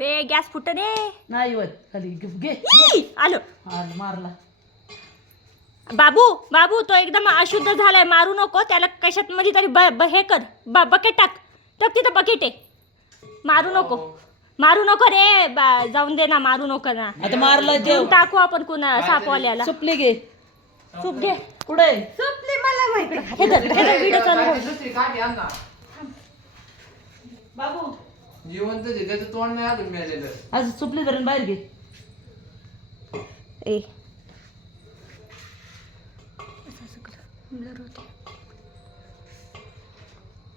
अबे गॅस फुटन दे नाही होत खाली घे आलो मारला. बाबू बाबू तो एकदम अशुद्ध झालाय, मारू नको त्याला. कशात मध्ये तरी हे कर, बकेट टाक तिथं बकेट आहे. मारू नको रे, जाऊन दे ना, मारू नको ना. आता मारला देऊन टाकू आपण कुणा सापवाल्याला. सुपली घे, सूप घे. कुठे सुपली मला माहिती. व्हिडिओ चालू बाबू जिवंत त्याचं तोंड नाही अजून मिळालेलं. आज सुपली धरून बाहेर घे. ए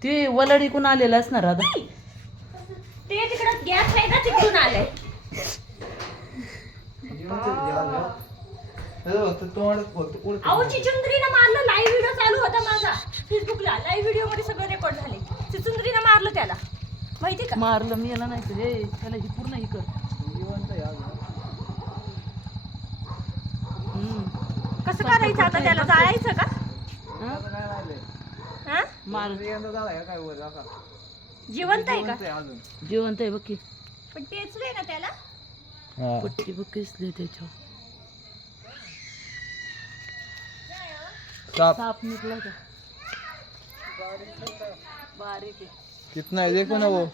ते वलडी कोण आलेलं असणार आता. ते तिकडं गॅस आहे ना, तिकडून आलंय. अहो चिचुंद्रीनं मारलं. लाईव्ह व्हिडिओ चालू होता माझा फेसबुकला. लाईव्ह व्हिडिओ मध्ये सगळं रेकॉर्ड झाले. चिचुंद्रीनं मारलं त्याला, माहिती का? मारलं मी याला नाही तर हे त्याला ही पूर्ण ही कर. कसं करायचं आता त्याला? जाळायचं का? हा? जिवंत आहे का? जिवंत आहे बघ की. पण टेचलंय ना त्याला. पट्टी बघ कसली त्याच्यावर. साप निकला का? बारीक आहे. कितना है देखो ना वो.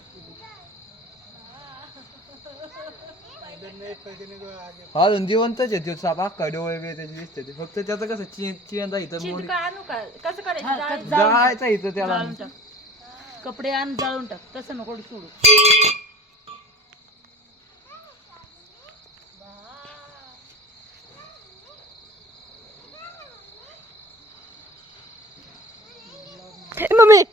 अजून जिवंतच आहे ते साप. अख्खा डोळे बी त्याचे दिसते ते. फक्त त्याचं कसं चिंदा इथं चिंटका आणू का? कसं करायचं? जायचं इथं त्याला. जाळून टाक. कपडे आण जाळून टाक. तसं नको सोडू. मम्मी